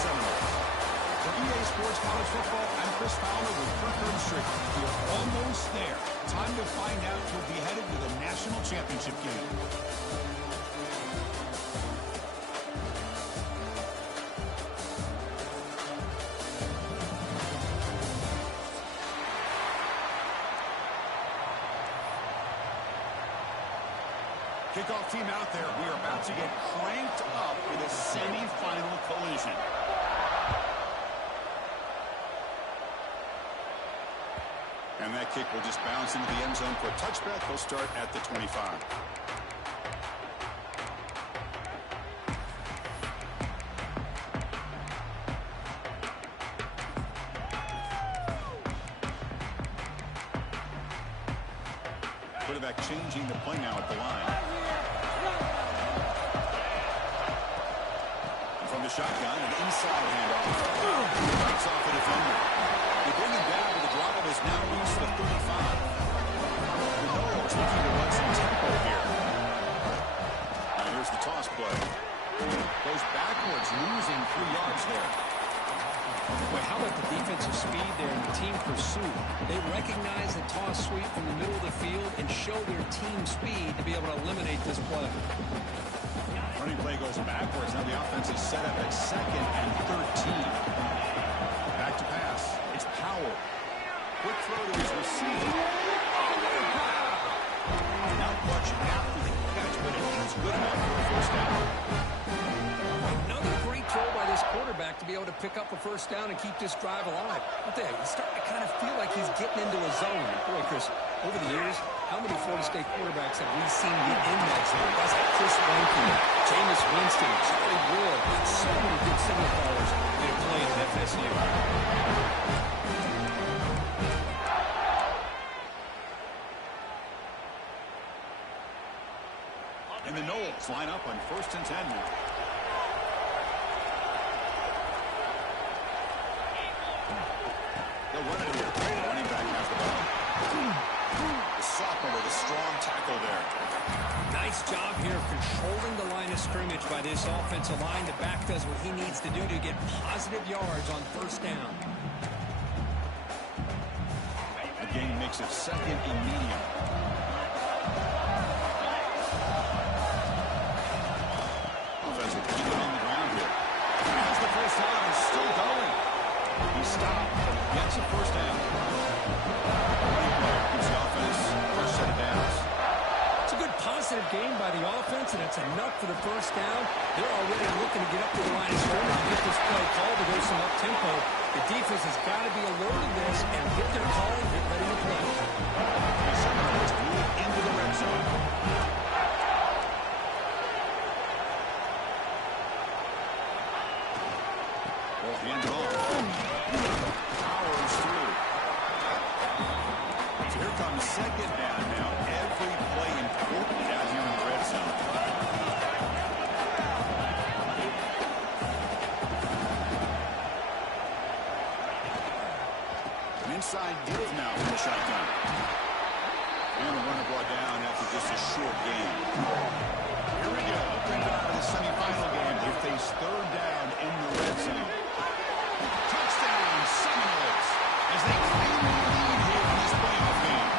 Seminoles. For EA Sports College Football, I'm Chris Fowler with Kirk Strickland. We're almost there. Time to find out who'll be headed to the national championship game. Kickoff team out there. We are about to get cranked up with a semifinal collision. And that kick will just bounce into the end zone for a touchback. He'll start at the 25. Quarterback changing the play now at the line. And from the shotgun, an inside handoff. Breaks off the defender. They bring him down, but the drive has now reached the 35. The Noles looking to run some tempo here. Now here's the toss play. Goes backwards, losing 3 yards there. Well, how about the defensive speed there and the team pursuit? They recognize the toss sweep from the middle of the field and show their team speed to be able to eliminate this play. Running play goes backwards. Now the offense is set up at 2nd and 13. Back to pass. It's Powell. Quick throw to his receiver. Not much after the catch, but it is good enough for a first down. Another great throw by this quarterback to be able to pick up a first down and keep this drive alive. But there, he's starting to kind of feel like he's getting into a zone. Boy, Chris, over the years, how many Florida State quarterbacks have we seen get in that zone? Guys like Chris Wanky, Jameis Winston, Charlie Ward, so many good signal callers that have played at FSU. And the Noles line up on 1st and 10 now. They'll run it here. The running back has the ball. The sophomore with a strong tackle there. Nice job here of controlling the line of scrimmage by this offensive line. The back does what he needs to do to get positive yards on first down. The game makes it 2nd and medium. Offense will keep it on the ground here. Has the first down. It's still going. He stopped. Gets a first down. Running play gives the offense first set of downs. It's a good positive game by the offense, and it's enough for the first down. They're already looking to get up to the line of scrimmage and get this play called to go some up-tempo. The defense has got to be alert to this and get their call and get ready to play. The Seminoles move into the red zone. Well, hand it off. Powers through. So here comes 2nd down now. Every play important down here in the red zone. An inside give now from the shotgun. And the runner brought down after just a short game. Here we go. Bring it out of the semifinal game. They face 3rd down in the red zone. Touchdown, Seminoles, as they claim the lead here in this playoff game.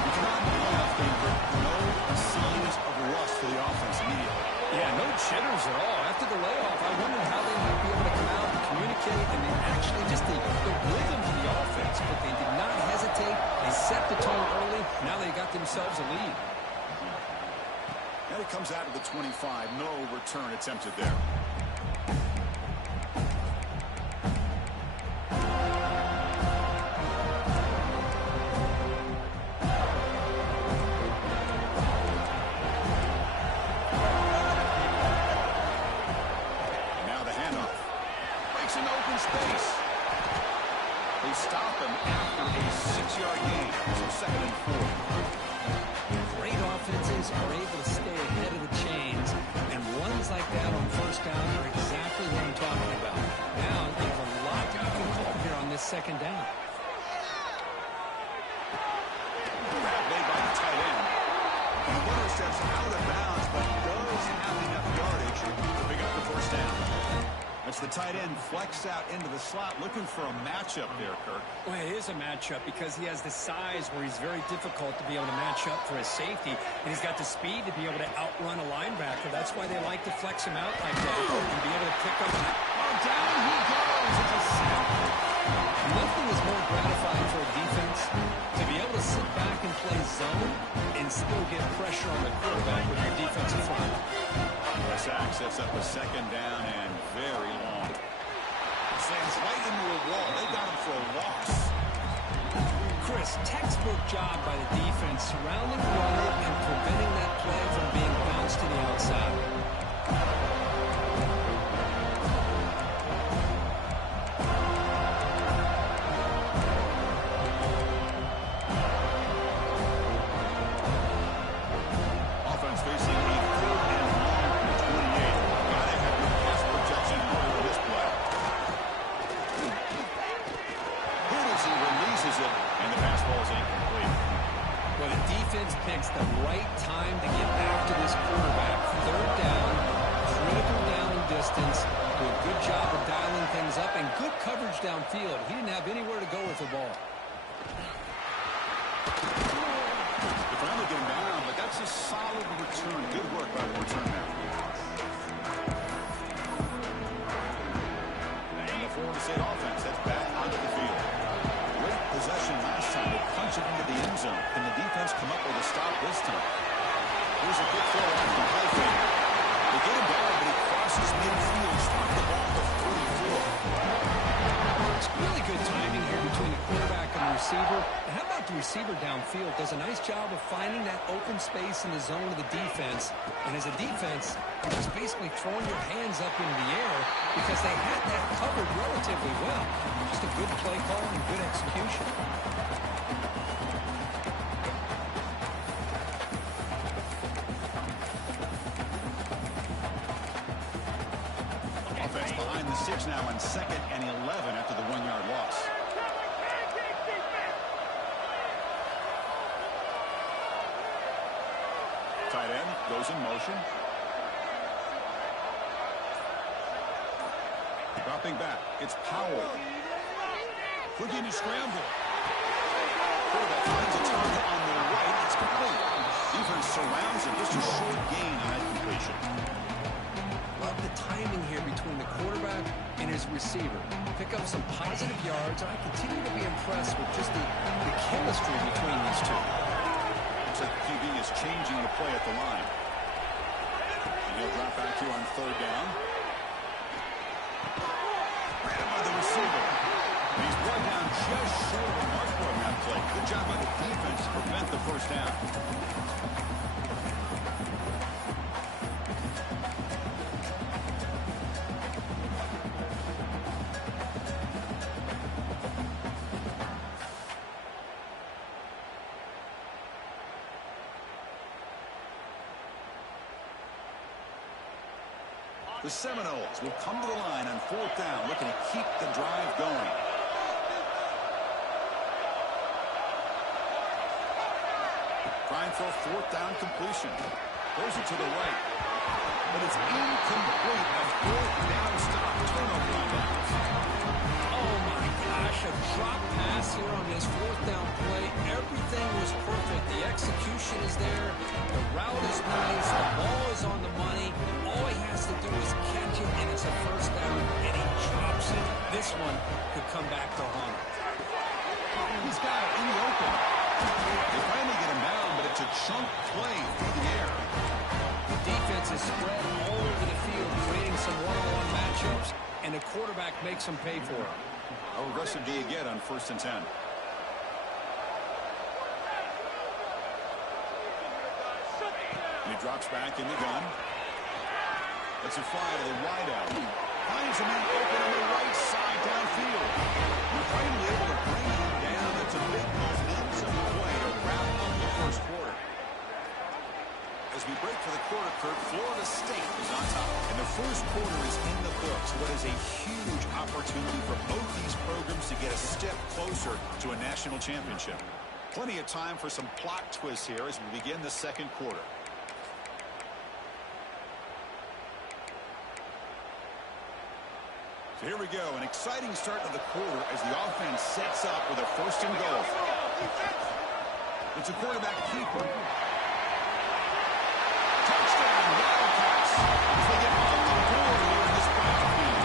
It's not a playoff game, but no signs of rust for the offense immediately. Yeah, no jitters at all. After the layoff, I wondered how they might be able to come out and communicate, and they actually just the rhythm to the offense, but they did not hesitate. They set the tone early. Now they got themselves a lead. And it comes out of the 25. No return attempted there. Now the handoff. Breaks an open space. They stop him after a 6-yard gain. So 2nd and 4. Great offenses are able to stay ahead of the chains, and runs like that on first down are exactly what I'm talking about. Now, there's a lot you can call here on this 2nd down. Grab made by the tight end. And the runner steps out of bounds, but does have enough yardage to pick up the first down. That's The tight end flex out into the slot, looking for a matchup there, Kirk. Well, it is a matchup because he has the size where he's very difficult to be able to match up for his safety, and he's got the speed to be able to outrun a linebacker. That's why they like to flex him out like that and be able to pick up. Oh, down he goes. It's a sack. Nothing is more gratifying for a defense to be able to sit back and play zone and still get pressure on the quarterback with your defensive front. The sack sets up a second down and very long. Slams right into a wall. They got him for a loss. Chris, textbook job by the defense surrounding the runner and preventing that play from being bounced to the outside. Offense facing a third and long from the 28. Gotta have your pass protection in order for this play. Here as he releases it, and the pass ball is incomplete. Well, the defense picks the right time to get after this quarterback. Third down, critical down and distance. Do a good job of dialing things up and good coverage downfield. He didn't have anywhere to go with the ball. They finally get him down, but that's a solid return. Good work by the return man. And the Florida State offense heads back onto the field. Great possession last time. They punch it into the end zone. Can the defense come up with a stop this time? Here's a good throw off the play fake. They get him down, but he crosses midfield. Stop the ball to 44. It's really good timing here between the quarterback and the receiver. And how about the receiver downfield? Does a nice job of finding that open space in the zone of the defense. And as a defense, you're just basically throwing your hands up into the air because they had that covered relatively well. Just a good play call and good execution. Offense behind the 6 now on 2nd and 11 after the 1-yard loss. Tight end goes in motion. Dropping back. It's Powell. Looking to scramble. Quarterback finds a target on the right. It's complete. Defense surrounds him. Just a short gain on that completion. Love the timing here between the quarterback and his receiver. Pick up some positive yards. I continue to be impressed with just the chemistry between these two. Looks like the QB is changing the play at the line. And he'll drop back here on 3rd down. Ran by the receiver. And he's brought down just short of the marker on that play. Good job by the defense to prevent the first down. The Seminoles will come to the line on 4th down, looking to keep the drive going. Trying for a 4th down completion. Throws it to the right. But it's incomplete. A 4th down stop. Turnover on downs. Oh my gosh, a drop pass here on this 4th down play. Everything was perfect. The execution is there. The route is nice. The ball is on the money. All he has to do is catch it, and it's a 1st down, and he drops it. This one could come back to haunt him. He's got it in the open. They finally get him down, but it's a chunk play through the air. The defense is spread all over the field, creating some one-on-one matchups, and the quarterback makes them pay for it. How aggressive do you get on 1st and 10? And he drops back in the gun. That's a fly to the wideout. Finds a man open on the right side downfield. You're finally able to bring him down. That's a big momentum play to wrap up the 1st quarter. As we break for the quarter, Kirk, Florida State is on top. And the 1st quarter is in the books. What is a huge opportunity for both these programs to get a step closer to a national championship. Plenty of time for some plot twists here as we begin the 2nd quarter. So here we go, an exciting start to the quarter as the offense sets up with a first and goal. It's a quarterback keeper. Touchdown, Wildcats, as they get on the board here in this battlefield.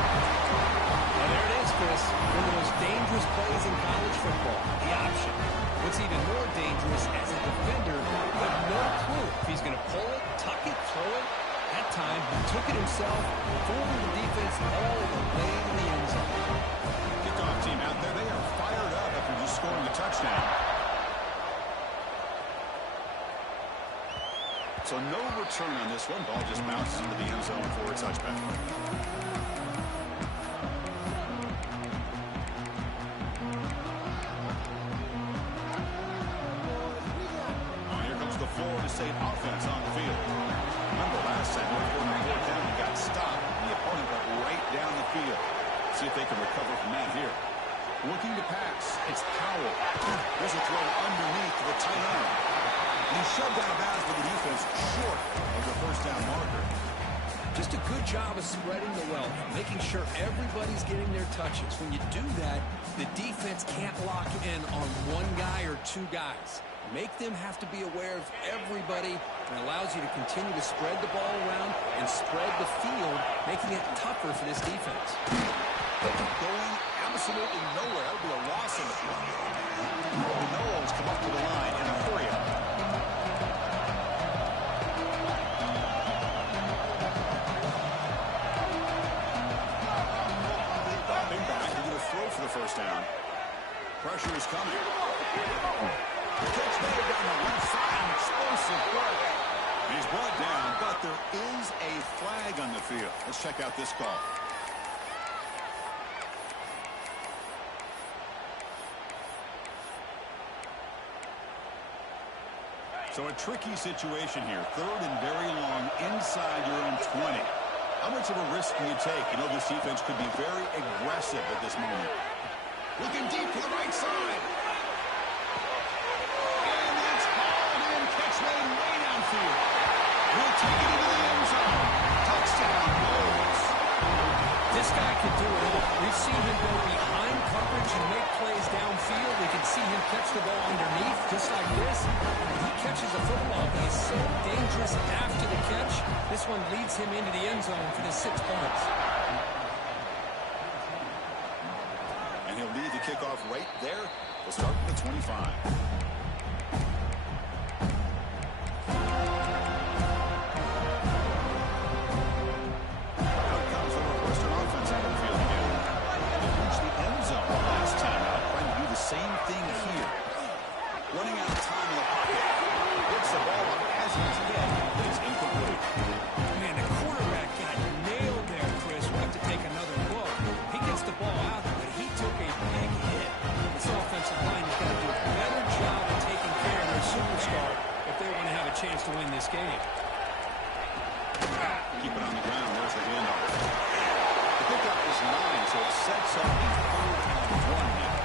And there it is, Chris. One of the most dangerous plays in college football, the option. What's even more dangerous, as a defender, you have no clue if he's going to pull it, tuck it, throw it. That time, he took it himself, folded the defense all the way to the end zone. Kickoff team out there, they are fired up after just scoring a touchdown. So no return on this one. Ball just bounces into the end zone for a touchback. Here comes the Florida State offense on the field. Remember last time, Northwestern brought down and got stopped. The opponent went right down the field. See if they can recover from that here. Looking to pass. It's Powell. There's a throw underneath to the tight end. And he's shoved out of bounds with the defense short of the first down marker. Just a good job of spreading the wealth, making sure everybody's getting their touches. When you do that, the defense can't lock in on one guy or two guys. Make them have to be aware of everybody, and allows you to continue to spread the ball around and spread the field, making it tougher for this defense. Going absolutely nowhere. That would be a loss in the play. The Knowles come up to the line in a hurry up. Bobbing back to get a throw for the first down. Pressure is coming. Catch made down the left side. An explosive play. He's brought down, but there is a flag on the field. Let's check out this call. So a tricky situation here. Third and very long inside your own 20. How much of a risk can you take? You know, this defense could be very aggressive at this moment. Looking deep to the right side. And it's hauled in. Catch made way downfield. We'll take it into the end zone. Touchdown, Knowles. This guy can do it all. We've seen him go behind coverage and make plays downfield. We can see him catch the ball underneath, just like this. He catches a football, but he's so dangerous after the catch. This one leads him into the end zone for the 6 points. And he'll lead the kickoff right there. We'll start with the 25. Same thing here. Running out of time in the pocket. Gets the ball up as he's hit. It's incomplete. Man, the quarterback got nailed there, Chris. We'll have to take another look. He gets the ball out, but he took a big hit. This offensive line has got to do a better job of taking care of their superstar if they want to have a chance to win this game. Keep it on the ground. There's the handoff. The pickup is 9, so it sets up a 3rd and 1 now.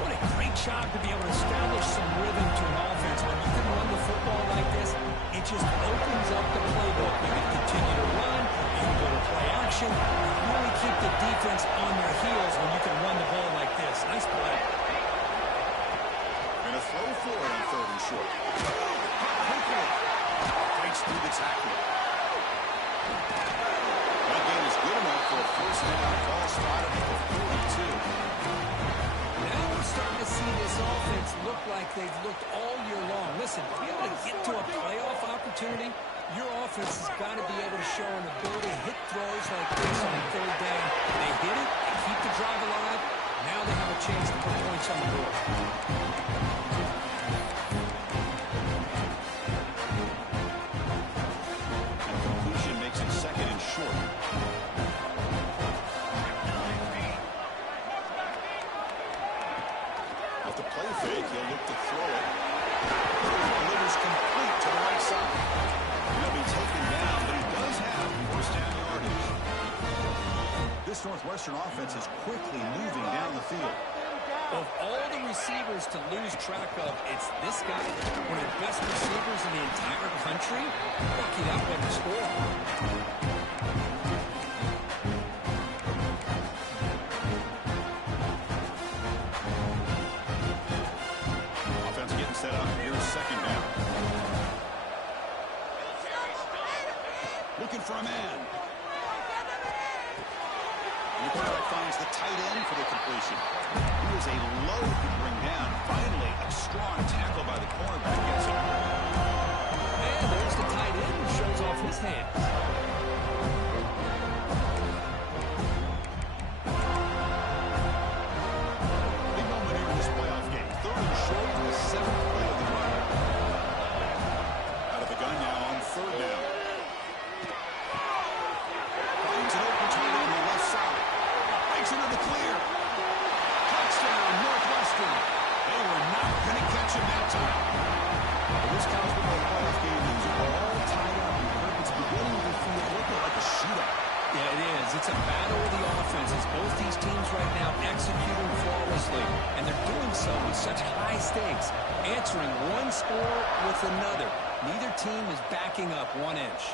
What a great job to be able to establish some rhythm to an offense. When you can run the football like this, it just opens up the playbook. You can continue to run, you can go to play action, and really keep the defense on their heels when you can run the ball like this. Nice play. And a throw for it on 3rd and short. Breaks through the tackle. That game is good enough for a first down. Ball spotted at the 42. Now we're starting to see this offense look like they've looked all year long. Listen, to be able to get to a playoff opportunity, your offense has got to be able to show an ability to hit throws like this on 3rd down. They hit it, they keep the drive alive. Now they have a chance to put points on the board. And completion makes it 2nd and short. The play fake, he'll look to throw it. Delivers complete to the right side. He'll be taken down, but he does have first down yardage. This Northwestern offense is quickly moving down the field. Of all the receivers to lose track of, it's this guy, one of the best receivers in the entire country. Lucky that one to score. And the quarterback finds the tight end for the completion. He was a load to bring down. Finally, a strong tackle by the cornerback gets him. And there's the tight end who shows off his hands. Big moment here in this playoff game. Third and short in the 7th play of the drive. Out of the gun now on third down. Finds an open target on the left side. Breaks into the clear. Touchdown, Northwestern. They were not going to catch him that time. This college football playoff game is all tied up. It's beginning to feel like a shootout. Yeah, it is. It's a battle of the offenses. Both these teams right now executing flawlessly, and they're doing so with such high stakes, answering one score with another. Neither team is backing up 1 inch.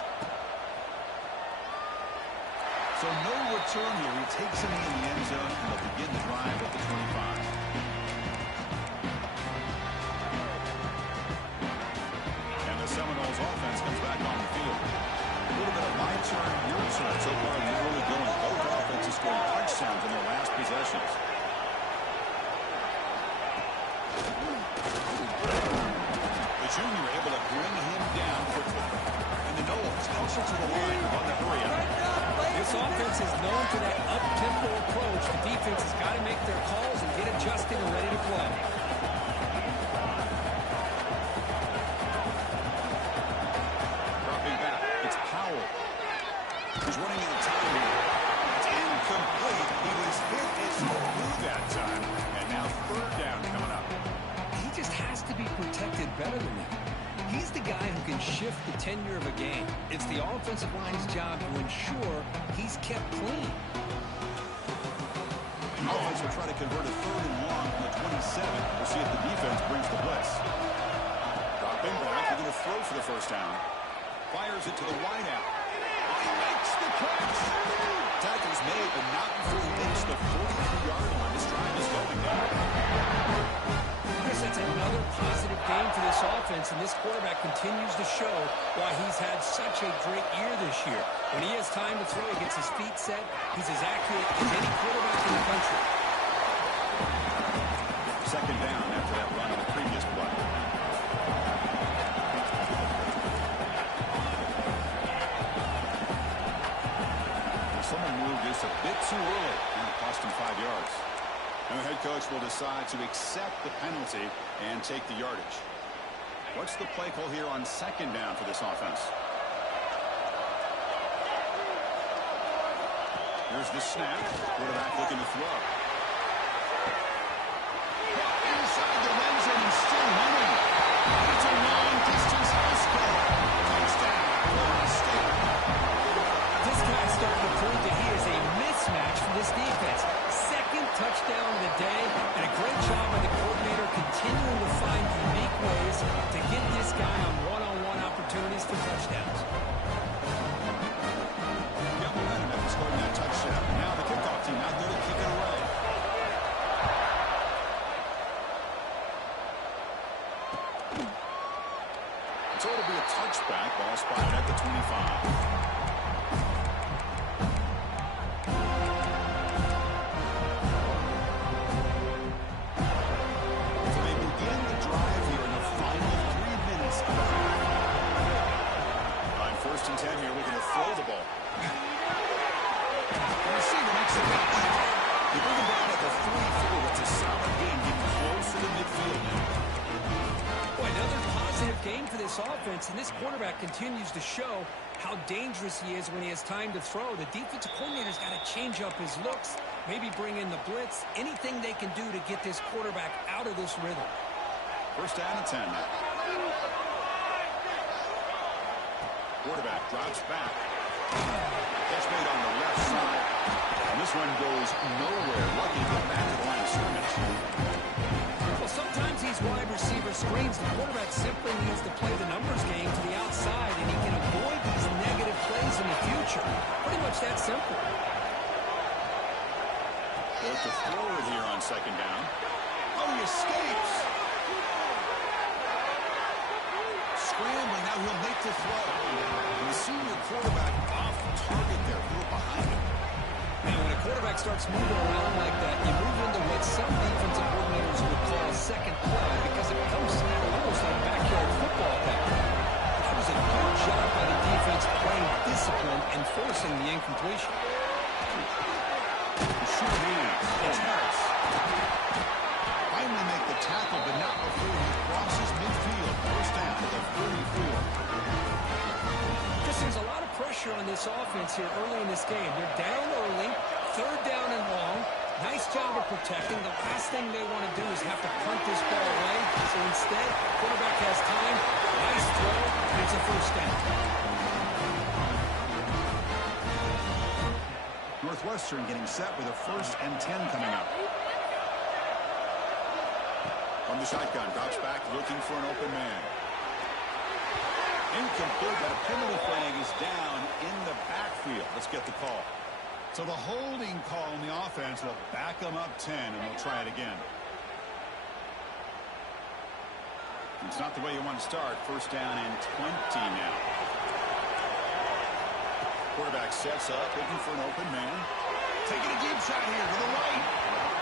So no return here. He takes him in the end zone, and they'll begin the drive at the 25. And the Seminoles offense comes back on the field. A little bit of my turn, your turn so far in the early going. Both offenses scoring touchdowns in their last possessions. The junior able to bring him down quickly. And the Noles closer to the line on the hurry up. This offense is known for that up-tempo approach. The defense has got to make their calls and get adjusted and ready to play. Dropping back, it's Powell. He's running out of time here. It's incomplete. He was hit as he blew that time. And now third down coming up. He just has to be protected better than that. He's the guy who can shift the tenure of a game. It's the offensive line's job to ensure he's kept clean. The offense will try to convert a third and long from the 27. We'll see if the defense brings the blitz. Dropping back, he's going to throw for the first down. Fires it to the wideout. He makes the catch. Tackle's made, but not before he hits the 43-yard line. This drive is going down. That's another positive game for this offense, and this quarterback continues to show why he's had such a great year this year. When he has time to throw, he gets his feet set. He's as accurate as any quarterback in the country. Second down after that run on the previous play. Someone moved this a bit too early, and it cost him 5 yards. And the head coach will decide to accept the penalty and take the yardage. What's the play call here on second down for this offense? Here's the snap. Quarterback looking to throw. Inside the red zone and still running. It's a long-distance house call. Touchdown, Florida State. This guy's starting to prove that he is a mismatch for this defense. Second touchdown of the day, and a great job by the coordinator continuing to find unique ways to get this guy on one-on-one opportunities for touchdowns. Got momentum after scoring that touchdown. Now the kickoff team out there to kick it away. So it'll be a touchback. Ball spotted at the 25. First and 10 here, looking to throw the ball. And you see the next thing. They bring him down at the 44. That's a solid game, getting closer to midfield. Boy, another positive game for this offense, and this quarterback continues to show how dangerous he is when he has time to throw. The defensive coordinator's got to change up his looks, maybe bring in the blitz, anything they can do to get this quarterback out of this rhythm. First down and 10 now. Quarterback drops back. Catch made on the left side. And this one goes nowhere. Lucky to get back to the line of scrimmage. Well, sometimes these wide receiver screens, the quarterback simply needs to play the numbers game to the outside, and he can avoid these negative plays in the future. Pretty much that simple. Look to throw it here on second down. Oh, he escapes. Scrambling, now he'll make the throw. And the senior quarterback off target there, threw it behind him. And when a quarterback quarterback starts moving around like that, you move into what some defensive coordinators would call a second play because it becomes almost like backyard football at that point. That was a good job by the defense playing discipline and forcing the incompletion. Short hands. It's Harris. Finally make the tackle, but not before he crosses midfield. First down at the 34. There's a lot of pressure on this offense here early in this game. They're down early, third down and long. Nice job of protecting. The last thing they want to do is have to punt this ball away. So instead, quarterback has time. Nice throw. It's a first down. Northwestern getting set with a 1st and 10 coming up. From the shotgun, drops back looking for an open man. Incomplete, but a penalty flag is down in the backfield. Let's get the call. So the holding call on the offense will back them up 10, and they'll try it again. It's not the way you want to start. First down and 20 now. Quarterback sets up, looking for an open man. Taking a deep shot here to the right.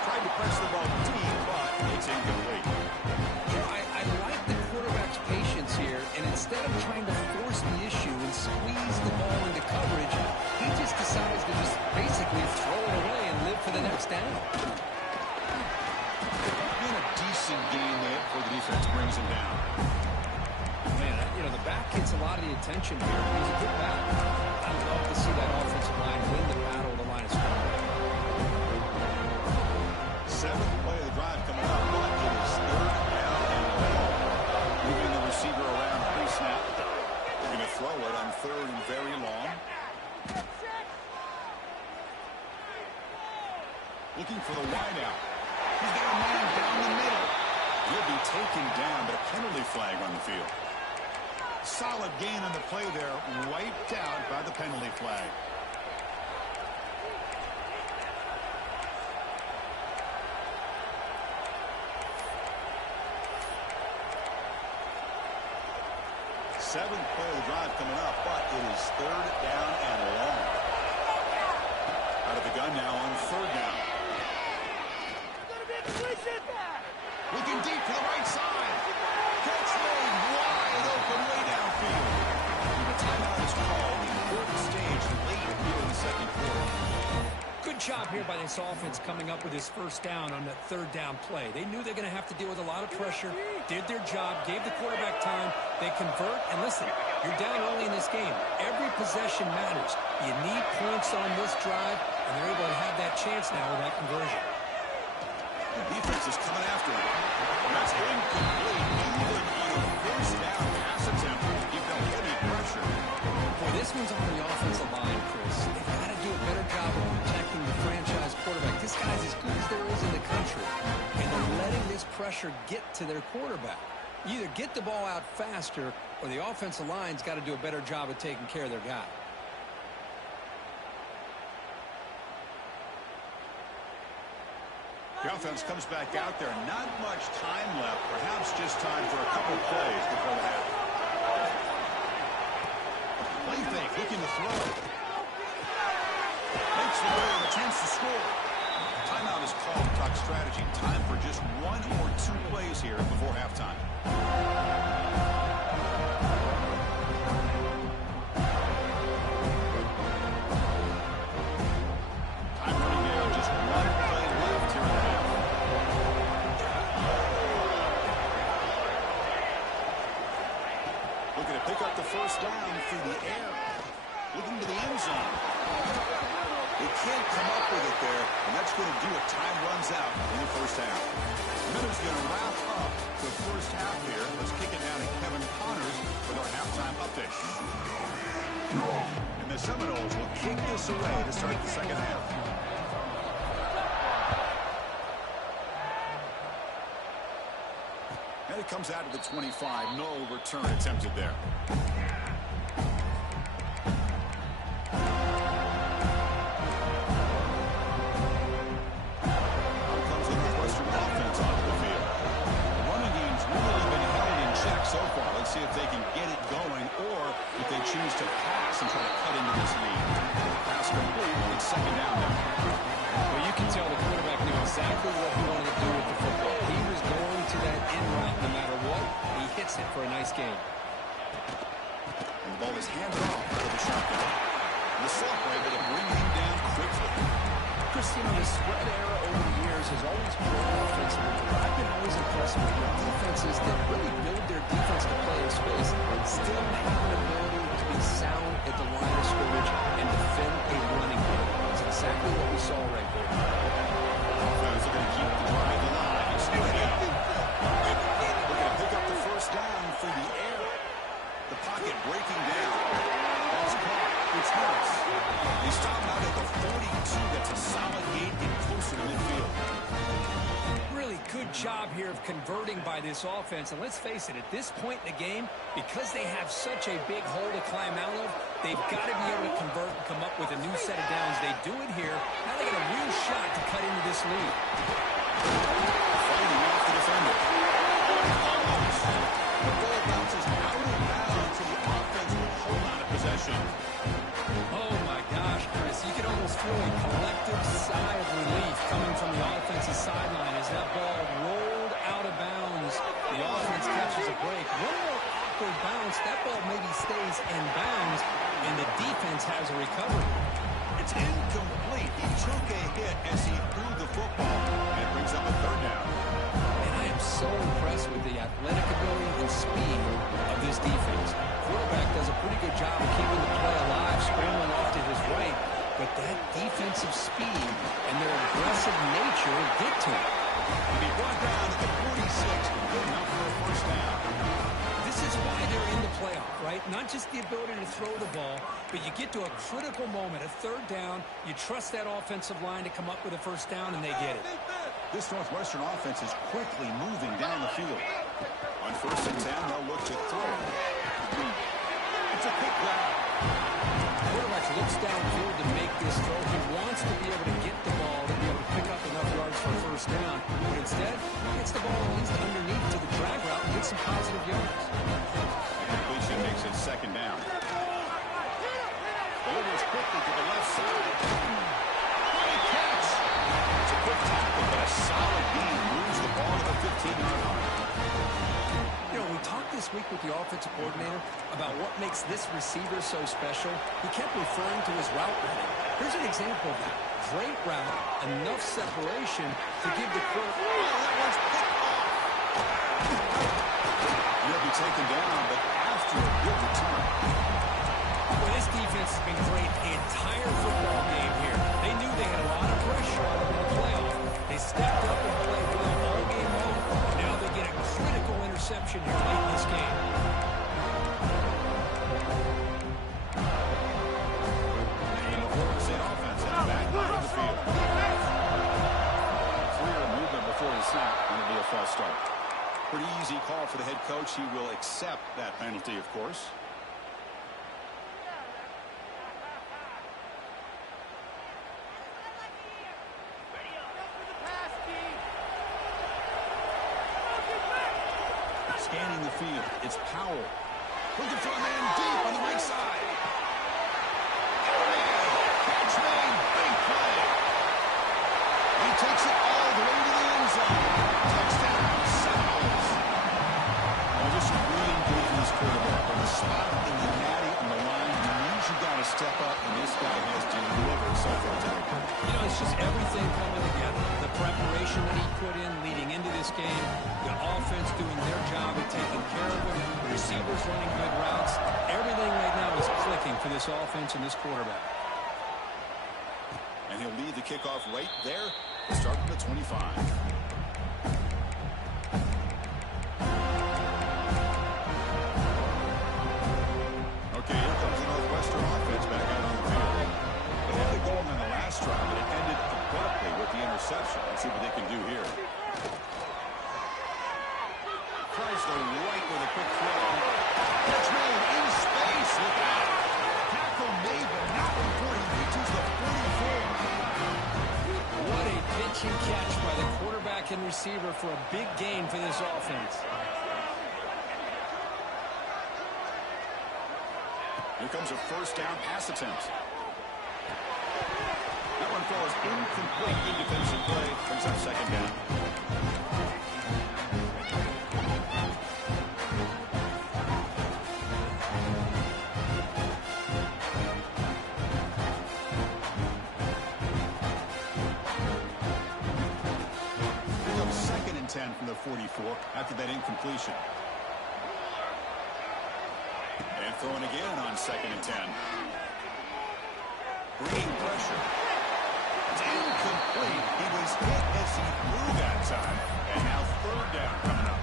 Tried to press the ball deep, but it's incomplete. You know, I like the quarterback's patience here, and instead of trying to force the issue and squeeze the ball into coverage, he just decides to just basically throw it away and live for the next down. And a decent gain there before the defense brings him down. Man, you know, the back gets a lot of the attention here. He's a good back. I'd love to see that offensive line win the battle of the line of scrimmage. 7th play of the drive coming up, but it is 3rd down and long. Moving the receiver around pre-snap. They're going to throw it on 3rd and very long. Looking for the wideout. He's got a man down the middle. He'll be taken down, but a penalty flag on the field. Solid gain on the play there, wiped out by the penalty flag. Seventh play of the drive coming up, but it is 3rd down and long. Out of the gun now on 3rd down. Looking deep to the right side. Catch made wide open way downfield. The timeout is called. The 4th stage late here in the 2nd quarter. Good job here by this offense coming up with his first down on that 3rd down play. They knew they're going to have to deal with a lot of pressure, did their job, gave the quarterback time. They convert, and listen, you're down early in this game. Every possession matters. You need points on this drive, and they're able to have that chance now with that conversion. The defense is coming after him. That's incomplete, even on a 1st down pass attempt. You've got heavy pressure. Boy, this one's on the offensive line, Chris. They've got to do a better job of protecting the franchise quarterback. This guy's as good as there is in the country, and they're letting this pressure get to their quarterback. You either get the ball out faster, or the offensive line's got to do a better job of taking care of their guy. The offense comes back out there. Not much time left. Perhaps just time for a couple plays before the half. Play fake, looking to throw. Makes the play with a chance to score. Timeout is called. Talk strategy. Time for just 1 or 2 plays here before halftime. Time running down. Just 1 play left here in the half. Looking to pick up the first down through the air. Looking to the end zone. They can't come up with it there, and that's going to do it. Time runs out in the first half. Minutes going to wrap up the first half here. Let's kick it down to Kevin Connors with our halftime update. And the Seminoles will kick this away to start the second half. And it comes out of the 25. No return attempted there. So far, let's see if they can get it going, or if they choose to pass and try to cut into this lead. Pass complete. It's second down now. exactly what he wanted to do with the football. He was going to that end route no matter what. He hits it for a nice gain. And the ball is handed off out of the shotgun. And the Sox were able to bring him down quickly. Chris, the spread era over the years has always been offensively, but I've been always impressed with the defenses that really build their defense to play in space, still have an ability to be sound at the line of scrimmage and defend a running game. That's exactly what we saw right there. Offense are going to keep the drive alive. They're going to pick up the first down through the air. The pocket breaking down. Ball's caught. It's Harris. They stop him out at the 42. That's a solid gain, getting closer to midfield. Really good job here of converting by this offense. And let's face it, at this point in the game, because they have such a big hole to climb out of, they've got to be able to convert and come up with a new set of downs. They do it here. Now they got a real shot to cut into this lead. Fighting off the defender. The ball bounces out of bounds, so the offense will hold on to possession. Oh, my gosh, Chris. You can almost feel a collective sigh of relief coming from the offensive sideline as that ball rolled out of bounds. The offense catches a break. One more awkward bounce. That ball maybe stays in bounds, and the defense has a recovery. It's incomplete. He took a hit as he threw the football, and it brings up a third down. And I am so impressed with the athletic ability and speed of this defense. Quarterback does a pretty good job of keeping the play alive, scrambling off to his right, but that defensive speed and their aggressive nature get to him. He'll be brought down at the 46, good enough for a first down. This is why they're in the playoff, right? Not just the ability to throw the ball, but you get to a critical moment, a third down, you trust that offensive line to come up with a first down, and they get it. This Northwestern offense is quickly moving down the field. On first and 10, they'll look to throw. It's a quick grab. Quarterback looks downfield to make this throw. He wants to be able to get the ball to be able to pick up enough yards for a first down, but instead, he gets the ball at least underneath to the drag route and gets some positive yards. Completion makes it second down. Delivers quickly to the left side. Great catch. It's a quick tackle, but a solid gain moves the ball to the 15-yard line. You know, we talked this week with the offensive coordinator about what makes this receiver so special. He kept referring to his route running. Here's an example of that. Great route, enough separation to give the quarterback. Oh, that one's picked off. He'll be taken down, but after a good return. Well, this defense has been great the entire football game here. They knew they had a lot of pressure on them in the playoff. They stepped up and played well all game long. Now they get a critical interception here late in this game. And the Florida State offense at the back line of the field. Clear movement before the snap, and it'll be a false start. Pretty easy call for the head coach. He will accept that penalty, of course. Scanning the field, it's Powell. Looking for a man deep on the right side. Catch made, big play. He takes it all the way to the end zone. Touchdown, Seminoles. Well, this is really good for this quarterback. With a spot in the natty on the line, he means you got to step up, and this guy has delivered so far today. You know, it's just everything coming together. The preparation that he put in leading into this game, the offense doing their job of taking care of him, the receivers running good routes. Everything right now is clicking for this offense and this quarterback. And he'll lead the kickoff right there, starting at the 25. Okay, here comes the Northwestern offense back out on the field. They had the goal in the last drive, but it ended abruptly with the interception. Let's see what they can do here. Tries the right with a quick throw. Catch made in space. Look out. Tackle made, but not before he reaches the 44. What a pitch and catch by the quarterback and receiver for a big gain for this offense. Here comes a first down pass attempt. That one falls incomplete. Good defensive play. Brings up second down. Pick up 2nd and 10 from the 44 after that incompletion. And throwing again on 2nd and 10. Bringing pressure. It's incomplete. He was hit as he threw that time. And now 3rd down coming up.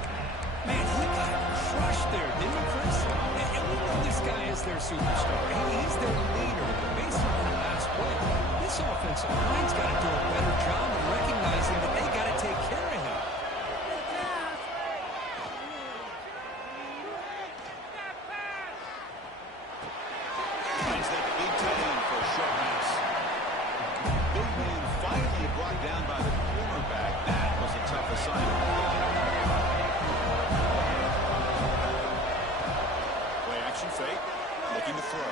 Man, he got crushed there, didn't he, Chris? And we know this guy is their superstar. He's their leader. Based on the last play, this offensive line's got to do a better job of recognizing that they got to take care of him. Finds that big tight end for a short pass. Big man finally brought down by the cornerback. That was a tough assignment. Play action fake. Looking to throw.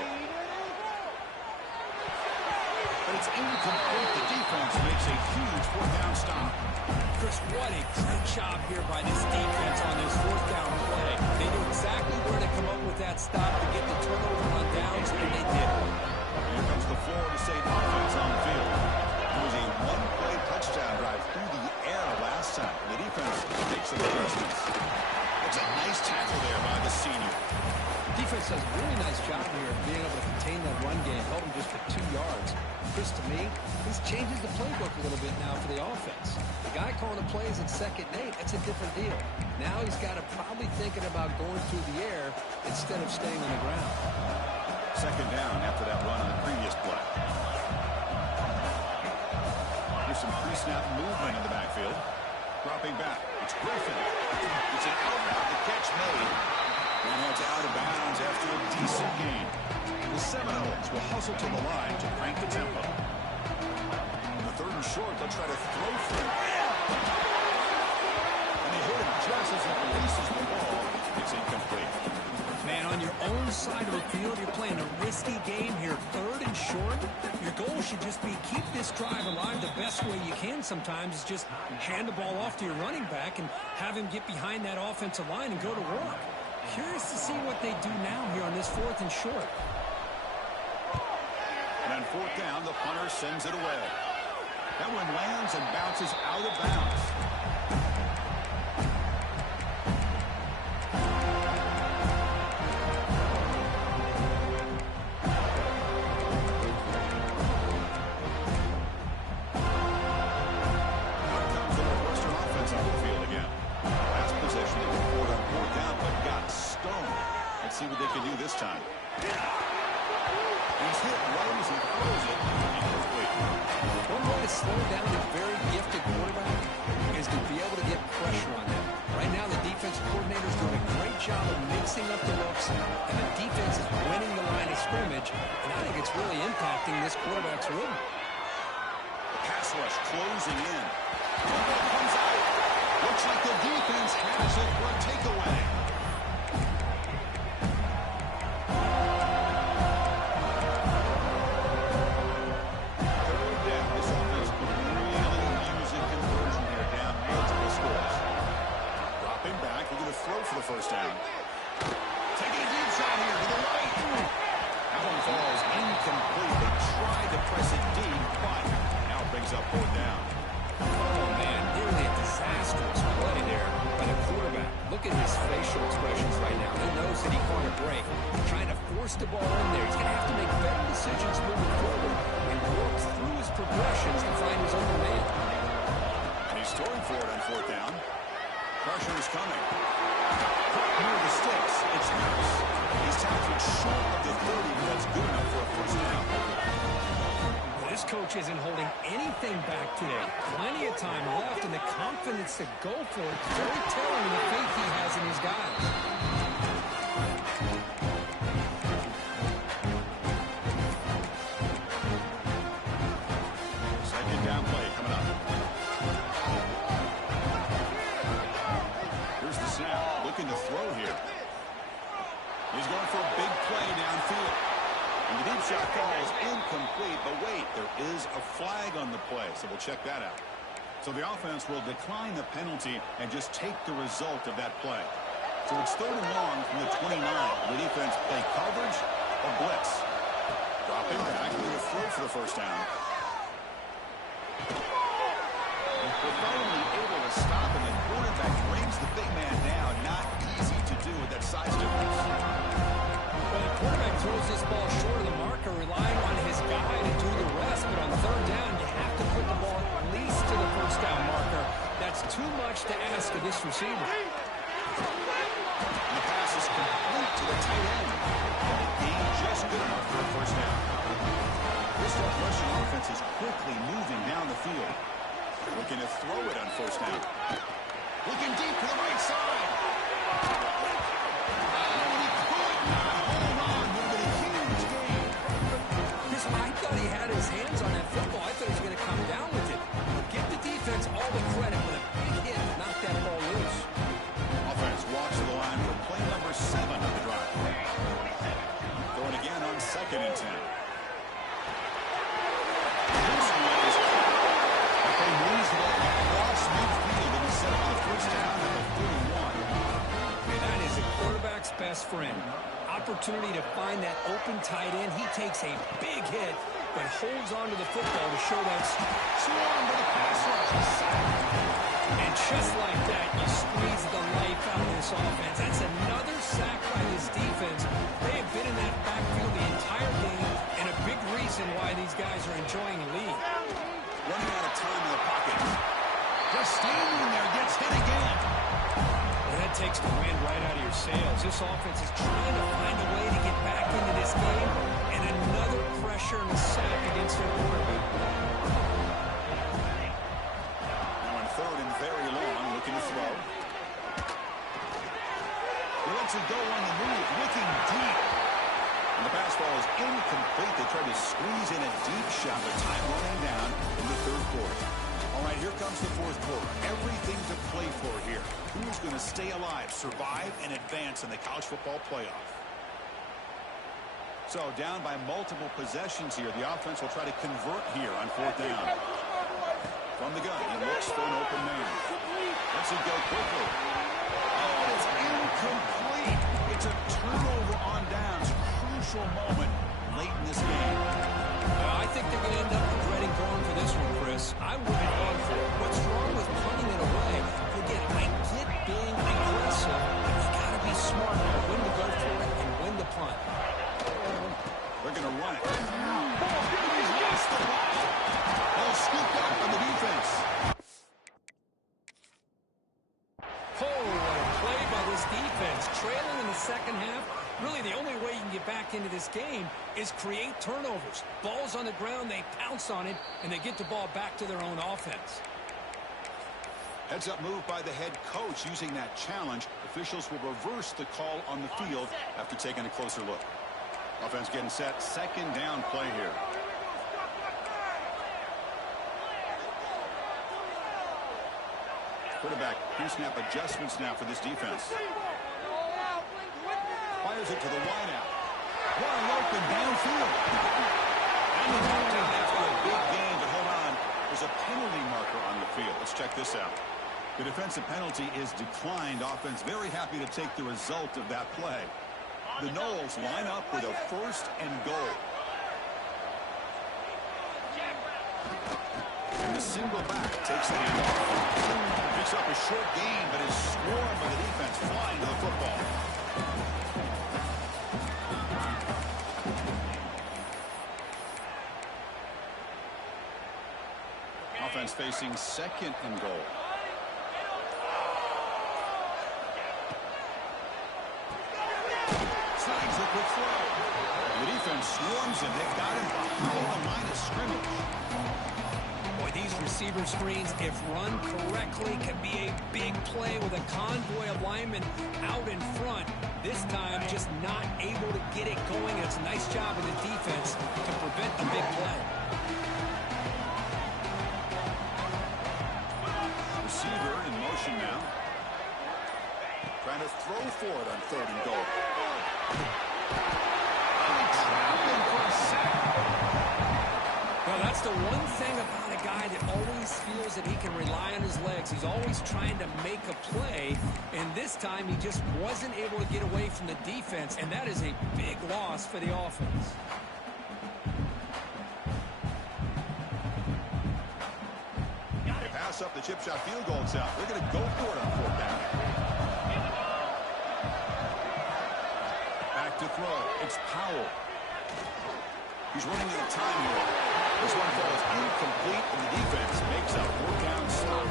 But it's incomplete. The defense makes a huge 4th down stop. Chris, what a great job here by this defense on this 4th down play. They knew exactly where to come up with that stop to get the turnover on downs, and they did. Here comes the Florida State offense on the field. It was a one-play touchdown drive through the air last time. The defense makes some adjustments. It's a nice tackle there by the senior. Defense does a really nice job here of being able to contain that run game, held him just for 2 yards. Chris, to me, this changes the playbook a little bit now for the offense. The guy calling the plays at 2nd and 8, that's a different deal. Now he's got to probably thinking about going through the air instead of staying on the ground. 2nd down after that run on the previous play. Here's some pre-snap movement in the backfield. Dropping back. It's Griffin. It's an out-route. The catch made. And it's out of bounds after a decent gain. The Seminoles will hustle to the line to crank the tempo. On the 3rd and short, they'll try to throw through. And they hit him just as he releases the ball. It's incomplete. Man, on your own side of the field, you're playing a risky game here. 3rd and short. Your goal should just be keep this drive alive the best way you can sometimes is just hand the ball off to your running back and have him get behind that offensive line and go to work. Curious to see what they do now here on this 4th and short. And on 4th down, the punter sends it away. That one lands and bounces out of bounds. Out comes the Northwestern offense on the field again. Last possession, they were forward on 4th down, but got stoned. Let's see what they can do this time. He's hit right as he throws it. Incomplete. One way to slow down a very gifted quarterback is to be able to get pressure on them. Right now, the defensive coordinator is doing a great job of mixing up the looks, and the defense is winning the line of scrimmage, and I think it's really impacting this quarterback's rhythm. The pass rush closing in. Football comes out. Looks like the defense has it for a takeaway. Throw for the 1st down. Taking a deep shot here to the right. That one falls incomplete. They tried to press it deep, but now it brings up 4th down. Oh, man, nearly a disastrous play there by the quarterback. Look at his facial expressions right now. He knows that he caught a break. Trying to force the ball in there. He's going to have to make better decisions moving forward and work through his progressions to find his own man. And he's throwing for it on 4th down. Pressure is coming. Near the sticks, it's loose. He's tackled short of the 30, but that's good enough for a 1st down. This coach isn't holding anything back today. Plenty of time left, and the confidence to go for it is very telling the faith he has in his guys. 2nd down play coming up. Here's the snap. Looking to throw here. He's going for a big play downfield. And the deep shot falls incomplete, but wait, there is is a flag on the play, so we'll check that out. So the offense will decline the penalty and just take the result of that play. So it's 3rd and long from the 29. The defense play coverage or blitz. Dropping back with a throw for the first down. They're finally able to stop, and the quarterback brings the big man down. Not easy to do with that size difference. Well, the quarterback throws this ball short of the marker, relying on his guy to do the rest. But on 3rd down, you have to put the ball at least to the first down marker. That's too much to ask of this receiver. The pass is complete to the tight end. And the gain just good enough for a first down. This Northwestern offense is quickly moving down the field. Looking to throw it on first down. Looking deep to the right side. And he could not hold on. Would have been a huge gain. I thought he had his hands on that football. I thought he was going to come down with it. Give the defense all the credit with a big hit to knock that ball loose. Offense walks to the line for play number 7 of the drive. Throwing again on 2nd and 10. This one is they lose the ball across midfield and set up the first down at the 41. Okay, that is a quarterback's best friend. Opportunity to find that open tight end. He takes a big hit, but holds on to the football to show that swarm to the pass rush. And just like that, you squeeze the life out of this offense. That's another sack by this defense. They have been in that backfield the entire game, and a big reason why these guys are enjoying the lead. Running out of time in the pocket. Just standing there, gets hit again. Well, that takes the wind right out of your sails. This offense is trying to find a way to get back into this game, and another pressure and a sack against their quarterback. Now on 3rd and very long, looking to throw. He lets it go on the move, looking deep. And the pass ball is incomplete. They try to squeeze in a deep shot, but time running down in the 3rd quarter. All right, here comes the 4th quarter. Everything to play for here. Who's going to stay alive, survive, and advance in the college football playoff? So down by multiple possessions here. The offense will try to convert here on 4th down. From the gun, he looks for an open man. Lets it go quickly. Oh, it's incomplete. It's a turnover on downs. Crucial moment late in this game. I think they're going to end up regretting going for this one, Chris. I wouldn't have gone for it. What's wrong with punting it away? Again, I get being aggressive, but you got to be smart about when to go for it and when to punt. They're going to run it. He's missed the ball. Ball scooped up on the defense. Oh, what a play by this defense. Trailing in the 2nd half. Really, the only way you can get back into this game is create turnovers. Ball's on the ground, they pounce on it, and they get the ball back to their own offense. Heads-up move by the head coach using that challenge. Officials will reverse the call on the field after taking a closer look. Offense getting set. 2nd down play here. Quarterback, pre-snap adjustments now for this defense. Fires it to the wideout. Wide open downfield. And the touchdown after a big game, but hold on. There's a penalty marker on the field. Let's check this out. The defensive penalty is declined. Offense very happy to take the result of that play. The Noles line up with a 1st and goal. And the single back takes the handoff. Picks up a short gain, but is swarmed by the defense flying to the football. Offense facing 2nd and goal. Slides a quick throw. The defense swarms him. They've got him behind the line of scrimmage. Boy, these receiver screens, if run correctly, can be a big play with a convoy of linemen out in front. This time, just not able to get it going. It's a nice job of the defense to prevent the big play. Receiver in motion now. Trying to throw for it on 3rd and goal. Well, that's It's the one thing about a guy that always feels that he can rely on his legs. He's always trying to make a play, and this time he just wasn't able to get away from the defense, and that is a big loss for the offense. They pass up the chip shot field goal itself. They're going to go for it on fourth down. Back to throw. It's Powell. He's running out of time here. This one falls incomplete, and the defense makes a fourth-down stop.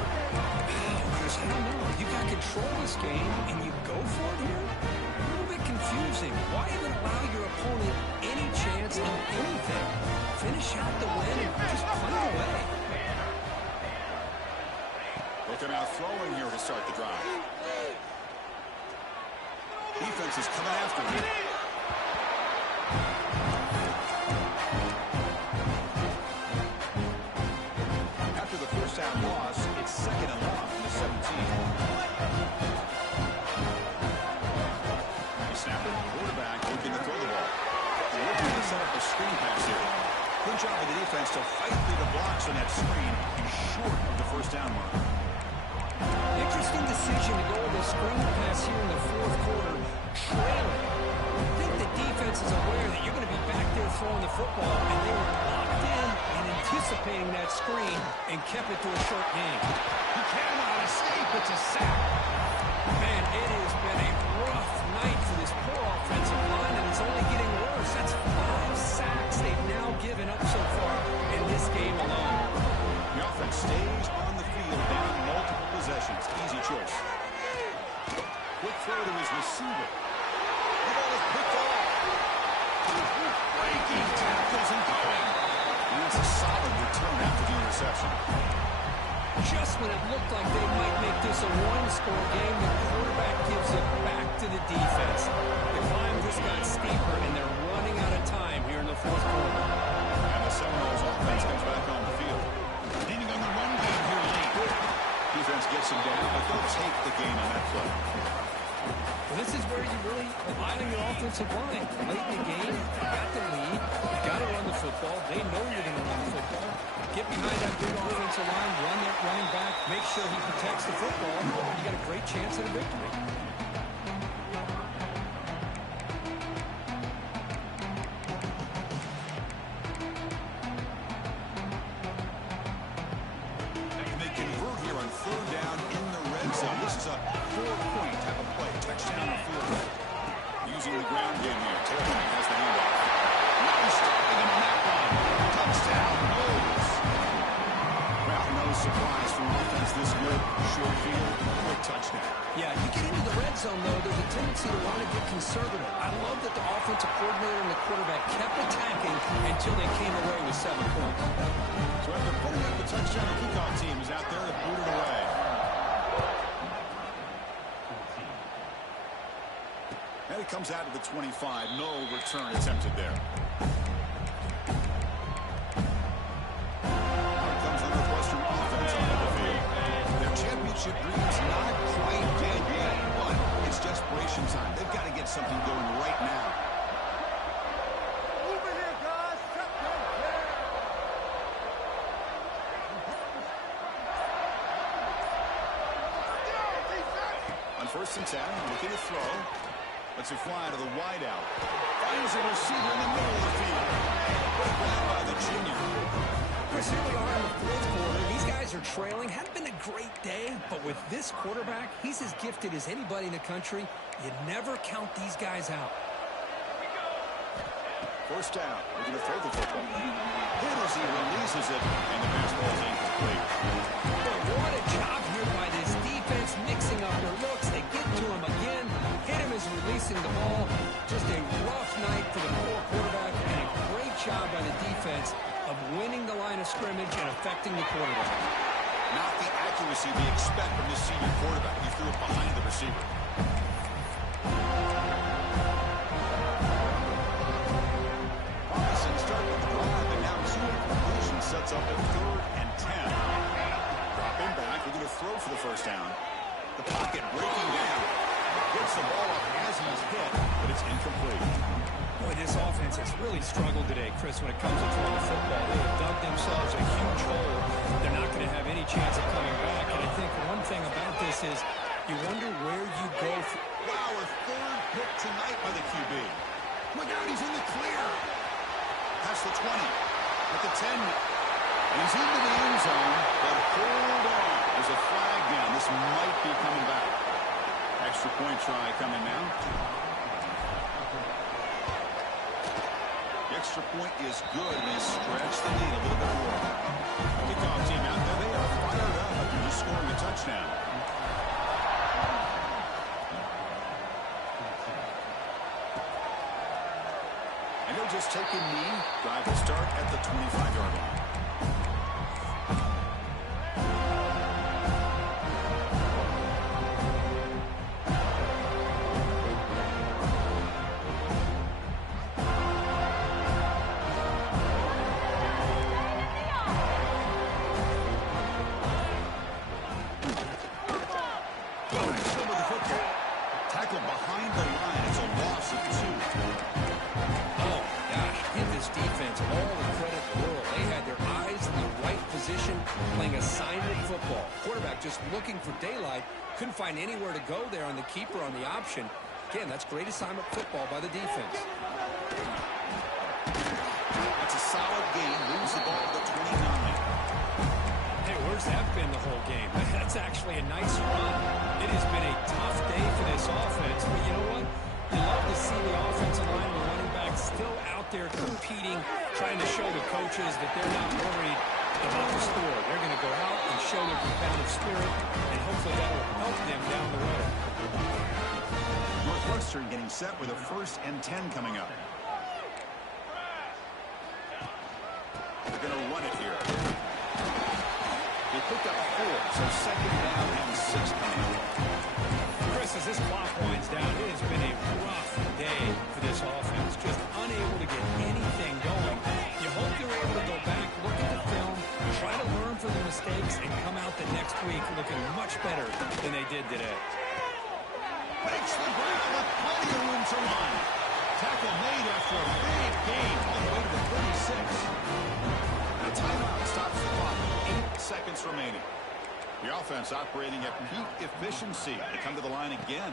Chris, I don't know. You got control this game, and you go for it here? A little bit confusing. Why even allow your opponent any chance in anything? Finish out the win and just play it away. Looking out throwing here to start the drive. Defense is coming after him. Loss, it's second and long from the 17. He snapped it, quarterback looking to throw the ball. They're looking to set up a screen pass here. Good job of the defense to fight through the blocks on that screen. He's short of the first down mark. Interesting decision to go with a screen pass here in the fourth quarter, trailing. I think the defense is aware that you're going to be back there throwing the football, and they were locked in and anticipating that screen and kept it to a short game. He cannot escape. It's a sack. Man, it has been a rough night for this poor offensive line, and it's only getting worse. That's 5 sacks they've now given up so far in this game alone. The offense stays on the field down multiple possessions. Easy choice. Quick throw to his receiver. The ball is picked off. Breaking tackles and going. And it's a solid return after the interception. Just when it looked like they might make this a one-score game, the quarterback gives it back to the defense. The climb just got steeper, and they're running out of time here in the fourth quarter. And the Seminoles offense comes back on the field. Leaning on the run game here late. Defense gets him down, but they'll take the game on that play. Well, this is where you really rely on your offensive line. Late in the game, you got the lead, you got to run the football. They know you're going to run the football. Get behind that big offensive line, run that running back, make sure he protects the football. You got a great chance at a victory. And they convert here on third down in the red zone. This is a 4-point type of play. Touchdown or field goal. Using the ground game here. Tailback has the handoff. Now stopping him on that one. Touchdown. Well, no surprise from offense this good. Short field, quick touchdown. Yeah, you get into the red zone, though, there's a tendency to want to get conservative. I love that the offensive coordinator and the quarterback kept attacking until they came away with 7 points. So after putting up the touchdown, the kickoff team is out there to boot it away. And it comes out of the 25. No return attempted there. Here comes the Northwestern offense onto the field. Their championship dreams not quite dead yet, but it's desperation time. They've got to get something going right now. Over here, guys. On 1st and 10, looking to throw. Lets it fly to the wideout. Finds a receiver in the middle of the field. Put down by the junior. Chris, here we are in the fourth quarter. These guys are trailing. Hadn't been a great day, but with this quarterback, he's as gifted as anybody in the country. You never count these guys out. First down. We're going to throw the football. Hit as he releases it, and the pass ball is incomplete. But what a job here by this defense, mixing up their looks. They get to him again. Hit him as releasing the ball. Just a rough night for the poor quarterback, and a great job by the defense of winning the line of scrimmage and affecting the quarterback. Not the accuracy we expect from this senior quarterback. He threw it behind the receiver. Promising start with the drive, but now two conclusions sets up a 3rd and 10. Dropping back, we're going to throw for the first down. The pocket breaking down. Gets the ball up as he's hit, but it's incomplete. Boy, this offense has really struggled today, Chris, when it comes to throwing the football. They have dug themselves a huge hole. They're not going to have any chance of coming back. And I think one thing about this is you wonder where you go. Wow, a third pick tonight by the QB. Look out, he's in the clear. Past the 20, at the 10. And he's into the end zone, but hold on. There's a flag down. This might be coming back. Extra point try coming now. The extra point is good, and they stretch the lead a little bit more. Kickoff team out there. They are fired up after just scoring a touchdown. And they'll just take a knee. Drive will start at the 25-yard line. Looking for daylight, couldn't find anywhere to go there on the keeper on the option. Again, that's great assignment football by the defense. That's a solid gain. Moves the ball to 29. Hey, where's that been the whole game? That's actually a nice run. It has been a tough day for this offense, but you know what? You love to see the offensive line and the running back still out there competing, trying to show the coaches that they're not worried about the score. They're going to go out and show their competitive spirit, and hopefully that will help them down the road. Northwestern getting set with a 1st and 10 coming up. They're going to run it here. They picked up 4, so 2nd down and 6 coming up. Chris, as this clock winds down, it has been a rough day for this offense. Just unable to get anything going. You hope they're able to go back, look at the film, try to learn from the mistakes, and come out the next week looking much better than they did today. Breaks the break with plenty of room to run. Tackle made after a big gain all the way to the 36. A timeout stops the clock with 8 seconds remaining. The offense operating at peak efficiency. They come to the line again.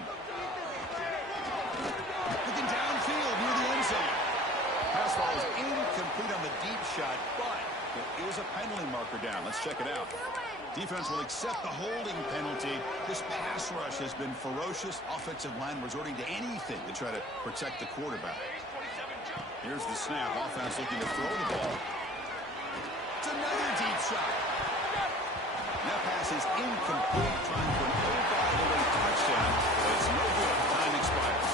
Looking downfield near the end zone. Pass ball is incomplete on the deep shot, but there is a penalty marker down. Let's check it out. Defense will accept the holding penalty. This pass rush has been ferocious. Offensive line resorting to anything to try to protect the quarterback. Here's the snap. Offense looking to throw the ball. It's another deep shot. That pass is incomplete, trying for an over-the-way touchdown, but it's no good. Time expires.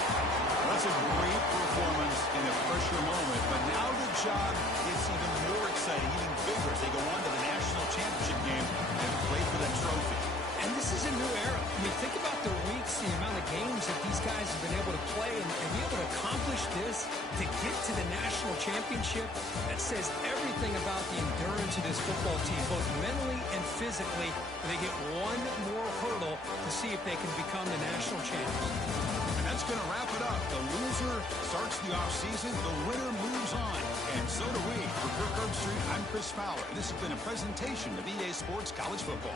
That's a great performance in a pressure moment, but now the job gets even more exciting, even bigger as they go on to the national championship game and play for that trophy. And this is a new era. I mean, think about the weeks, the amount of games that these guys have been able to play and be able to accomplish this to get to the national championship. That says everything about the endurance of this football team, both mentally and physically. They get one more hurdle to see if they can become the national champions. And that's going to wrap it up. The loser starts the offseason. The winner moves on. And so do we. For Kirk Herbstreit, I'm Chris Fowler. And this has been a presentation of EA Sports College Football.